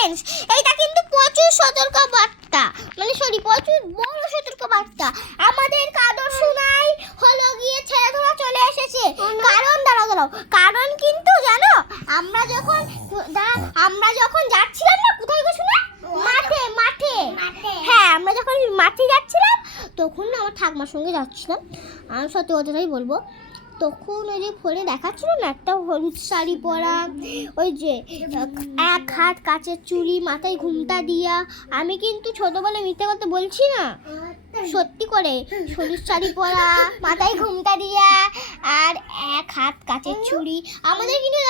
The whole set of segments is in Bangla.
ফ্রেন্ডস, এইটা কিন্তু প্রচুর সতর্ক বার্তা, মানে সরি প্রচুর বড় সতর্ক বার্তা। আমাদের কাদর শোনাই হলো গিয়ে ছেড়ে ধরা চলে এসেছে। কারণ দাঁড়াও, কারণ কিন্তু জানো আমরা যখন যাচ্ছিলাম না, কোথায় গো শোনা, মাঠে। হ্যাঁ, আমরা যখন মাঠে যাচ্ছিলাম তখন না আমার ঠাকুমার সঙ্গে যাচ্ছিলাম। আমি সত্যি কথাটাই বলবো, তখন ওই যে ফোনে দেখাচ্ছিল না একটা হলুদ শাড়ি পরা, ওই যে এক হাত কাচের চুড়ি, মাথায় ঘুমটা দিয়া। আমি কিন্তু ছোটবেলায় মিথ্যে কথা বলছি না, সত্যি করে হলুদ শাড়ি পরা, মাথায় ঘুমটা দিয়া আর এক হাত কাচের চুড়ি। আমাদের কিন্তু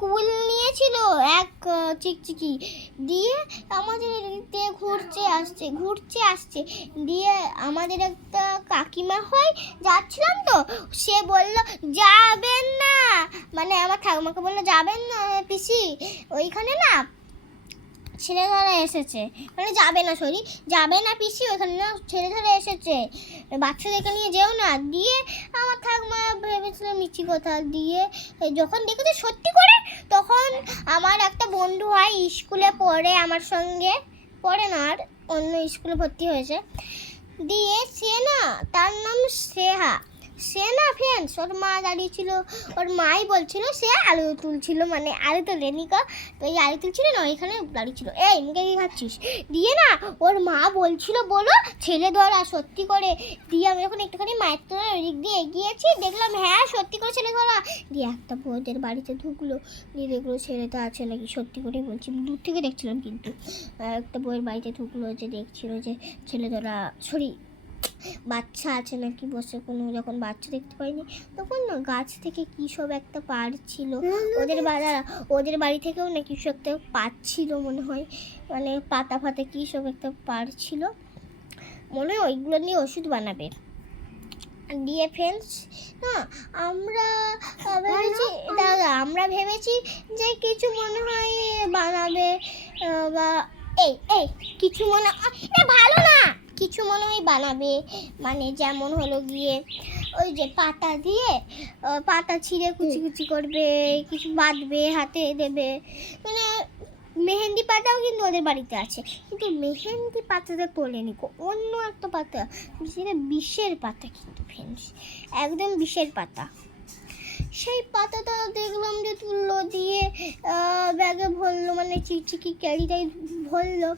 কুল নিয়েছিল এক চিকচিকি দিয়ে, আমাদের দিয়ে ঘুরছে আসছে দিয়ে আমাদের একটা কাকিমা হয় যাচ্ছিলাম তো, সে বলল যাবেন না, মানে আমার ঠাকুমাকে বললো যাবেন না পিসি, ওইখানে না ছেলে ধরে এসেছে, মানে যাবে না পিসি, ওখানে না ছেলে ধরে এসেছে, বাচ্চাদেরকে নিয়ে যেও না। দিয়ে আমার ঠাকুমা ভেবেছিল মিছি কথা, দিয়ে যখন দেখেছে সত্যি করে, তখন আমার একটা বন্ধু হয় স্কুলে পড়ে, আমার সঙ্গে পড়ে না, আর অন্য স্কুলে ভর্তি হয়েছে। দিয়ে সে না, তার নাম সে না ফ্রেন্ডস, ওর মা দাঁড়িয়ে ছিল, ওর মাই বলছিল সে আলু তুলছিল, মানে আলু তোলেনি গো, তো এই আলু তুলছিল না, ওইখানে দাঁড়িয়ে ছিল, এই মুখে কি খাচ্ছিস। দিয়ে না ওর মা বলছিল বলো ছেলে ধরা সত্যি করে। দিয়ে আমি যখন একটুখানি মায়ের তোলার ওদিক দিয়ে এগিয়েছি, দেখলাম হ্যাঁ সত্যি করে ছেলে ধরা। দিয়ে একটা বউদের বাড়িতে ঢুকলো, দিয়ে দেখলো ছেলেটা আছে নাকি, সত্যি করেই বলছি, দূর থেকে দেখছিলাম কিন্তু। একটা বউয়ের বাড়িতে ঢুকলো, যে দেখছিল যে ছেলে ধরা, বাচ্চা আছে নাকি বসে, কোনো যখন বাচ্চা দেখতে পাইনি, তখন না গাছ থেকে কী সব একটা পাড়ছিল, ওদের বাড়ি থেকেও না কিছু একটা পাচ্ছিল মনে হয়, মানে পাতা ফাতা কী সব একটা পাড়ছিল, মনে হয় ওইগুলো নিয়ে ওষুধ বানাবে। দিয়ে ফ্রেন্ডস না আমরা ভেবেছি যে কিছু মনে হয় বানাবে, বা কিছু মনে ভালো না, কিছু মনে হয় বানাবে, মানে যেমন হলো গিয়ে ওই যে পাতা ছিঁড়ে কুচি করবে, কিছু বাঁধবে, হাতে দেবে, মানে মেহেন্দি পাতাও কিন্তু ওদের বাড়িতে আছে, কিন্তু মেহেন্দি পাতাটা তোলেনি, অন্য একটা পাতা, সেটা বিষের পাতা কিন্তু ফ্রেন্ডস, একদম বিষের পাতা। সেই পাতাটা দেখলাম যে তুললো, দিয়ে ব্যাগে ভরলো, মানে চিকচিকি ক্যারিটাই ভরলো,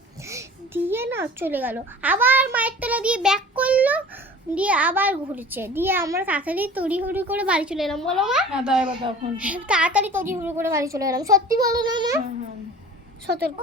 দিয়ে না চলে গেল, আবার মায়ের তলা দিয়ে ব্যাক করলো, দিয়ে আবার ঘুরেছে। দিয়ে আমরা তাড়াতাড়ি তড়িহুড়ি করে বাড়ি চলে এলাম, বলো মা, তাড়াতাড়ি তড়িহুড়ি করে বাড়ি চলে এলাম, সত্যি বলো না মা, সতর্ক।